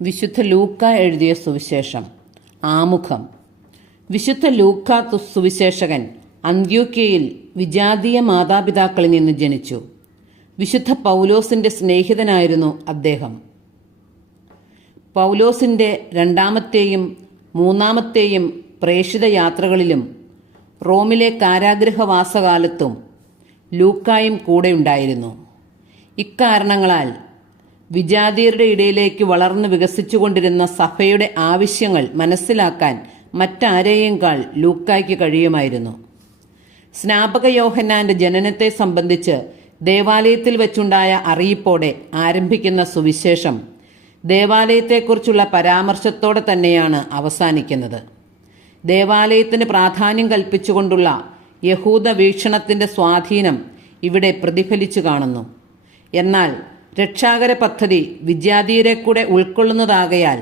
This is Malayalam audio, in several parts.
വിശുദ്ധ ലൂക്ക എഴുതിയ സുവിശേഷം. ആമുഖം. വിശുദ്ധ ലൂക്ക സുവിശേഷകൻ അന്ത്യോക്യയിൽ വിജാതീയ മാതാപിതാക്കളിൽ നിന്ന് ജനിച്ചു. വിശുദ്ധ പൗലോസിന്റെ സ്നേഹിതനായിരുന്നു അദ്ദേഹം. പൗലോസിന്റെ രണ്ടാമത്തെയും മൂന്നാമത്തെയും പ്രേഷിത യാത്രകളിലും റോമിലെ കാരാഗൃഹവാസകാലത്തും ലൂക്കായും കൂടെയുണ്ടായിരുന്നു. ഇക്കാരണങ്ങളാൽ വിജാതീയരുടെ ഇടയിലേക്ക് വളർന്നു വികസിച്ചുകൊണ്ടിരുന്ന സഭയുടെ ആവശ്യങ്ങൾ മനസ്സിലാക്കാൻ മറ്റാരെയേക്കാൾ ലൂക്കായ്ക്ക് കഴിയുമായിരുന്നു. സ്നാപക യോഹന്നാന്റെ ജനനത്തെ സംബന്ധിച്ച് ദേവാലയത്തിൽ വെച്ചുണ്ടായ അറിയിപ്പോടെ ആരംഭിക്കുന്ന സുവിശേഷം ദേവാലയത്തെക്കുറിച്ചുള്ള പരാമർശത്തോടെ തന്നെയാണ് അവസാനിക്കുന്നത്. ദേവാലയത്തിന് പ്രാധാന്യം കൽപ്പിച്ചുകൊണ്ടുള്ള യഹൂദ വീക്ഷണത്തിന്റെ സ്വാധീനം ഇവിടെ പ്രതിഫലിച്ചു കാണുന്നു. എന്നാൽ രക്ഷാകര പദ്ധതി വിജാതീയരെ കൂടെ ഉൾക്കൊള്ളുന്നതാകയാൽ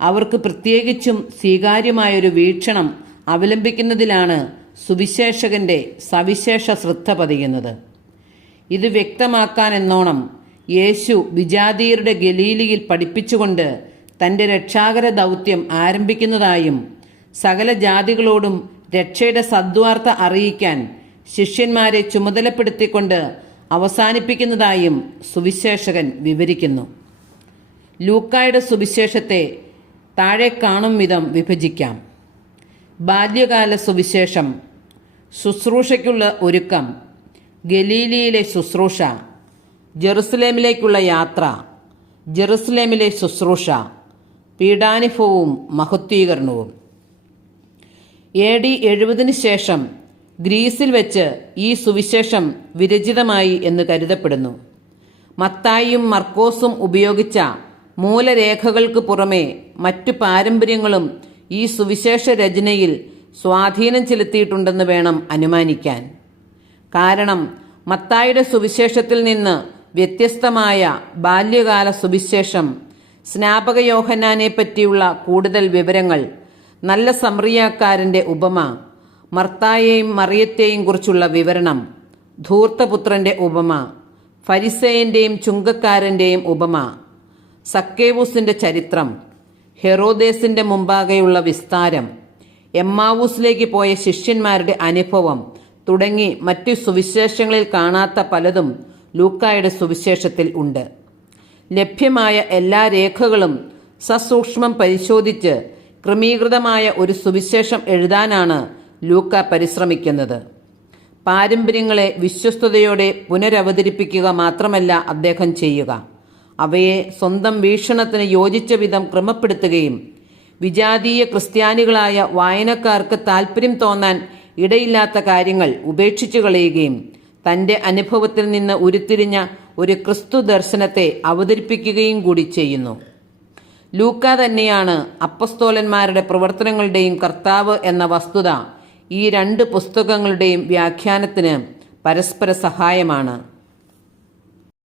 അവർക്ക് പ്രത്യേകിച്ചും സ്വീകാര്യമായൊരു വീക്ഷണം അവലംബിക്കുന്നതിലാണ് സുവിശേഷകന്റെ സവിശേഷ ശ്രദ്ധ പതിയുന്നത്. ഇത് വ്യക്തമാക്കാനെന്നോണം യേശു വിജാതീയരുടെ ഗലീലിയിൽ പഠിപ്പിച്ചുകൊണ്ട് തന്റെ രക്ഷാകര ദൗത്യം ആരംഭിക്കുന്നതായും സകല ജാതികളോടും രക്ഷയുടെ സദ്വാർത്ത അറിയിക്കാൻ ശിഷ്യന്മാരെ ചുമതലപ്പെടുത്തിക്കൊണ്ട് അവസാനിപ്പിക്കുന്നതായും സുവിശേഷകൻ വിവരിക്കുന്നു. ലൂക്കായുടെ സുവിശേഷത്തെ താഴെ കാണും വിധം വിഭജിക്കാം. ബാല്യകാല സുവിശേഷം, ശുശ്രൂഷയ്ക്കുള്ള ഒരുക്കം, ഗലീലിയിലെ ശുശ്രൂഷ, ജെറുസലേമിലേക്കുള്ള യാത്ര, ജെറുസലേമിലെ ശുശ്രൂഷ, പീഡാനുഭവവും മഹത്വീകരണവും. AD 70 ശേഷം ഗ്രീസിൽ വെച്ച് ഈ സുവിശേഷം വിരചിതമായി എന്ന് കരുതപ്പെടുന്നു. മത്തായിയും മർക്കോസും ഉപയോഗിച്ച മൂലരേഖകൾക്ക് പുറമെ മറ്റു പാരമ്പര്യങ്ങളും ഈ സുവിശേഷ രചനയിൽ സ്വാധീനം ചെലുത്തിയിട്ടുണ്ടെന്ന് വേണം അനുമാനിക്കാൻ. കാരണം മത്തായിയുടെ സുവിശേഷത്തിൽ നിന്ന് വ്യത്യസ്തമായ ബാല്യകാല സുവിശേഷം, സ്നാപക യോഹന്നാനെ പറ്റിയുള്ള കൂടുതൽ വിവരങ്ങൾ, നല്ല സമറിയാക്കാരന്റെ ഉപമ, മർത്തായെയും മറിയത്തെയും കുറിച്ചുള്ള വിവരണം, ധൂർത്തപുത്രന്റെ ഉപമ, ഫരിസേയന്റെയും ചുങ്കക്കാരന്റെയും ഉപമ, സക്കേവൂസിന്റെ ചരിത്രം, ഹെറോദേസിന്റെ മുമ്പാകെയുള്ള വിസ്താരം, എമ്മാവൂസിലേക്ക് പോയ ശിഷ്യന്മാരുടെ അനുഭവം തുടങ്ങി മറ്റു സുവിശേഷങ്ങളിൽ കാണാത്ത പലതും ലൂക്കായുടെ സുവിശേഷത്തിൽ ഉണ്ട്. ലഭ്യമായ എല്ലാ രേഖകളും സസൂക്ഷ്മം പരിശോധിച്ച് ക്രമീകൃതമായ ഒരു സുവിശേഷം എഴുതാനാണ് ലൂക്ക പരിശ്രമിക്കുന്നത്. പാരമ്പര്യങ്ങളെ വിശ്വസ്തയോടെ പുനരവതരിപ്പിക്കുക മാത്രമല്ല അദ്ദേഹം ചെയ്യുക, അവയെ സ്വന്തം വീക്ഷണത്തിന് യോജിച്ച വിധം ക്രമപ്പെടുത്തുകയും വിജാതീയ ക്രിസ്ത്യാനികളായ വായനക്കാർക്ക് താല്പര്യം തോന്നാൻ ഇടയില്ലാത്ത കാര്യങ്ങൾ ഉപേക്ഷിച്ചു കളയുകയും തൻ്റെ അനുഭവത്തിൽ നിന്ന് ഉരുത്തിരിഞ്ഞ ഒരു ക്രിസ്തു ദർശനത്തെ അവതരിപ്പിക്കുകയും കൂടി ചെയ്യുന്നു. ലൂക്ക തന്നെയാണ് അപ്പസ്തോലന്മാരുടെ പ്രവർത്തനങ്ങളുടെയും കർത്താവ് എന്ന വസ്തുത ഈ രണ്ട് പുസ്തകങ്ങളുടെയും വ്യാഖ്യാനത്തിന് പരസ്പര സഹായമാണ്.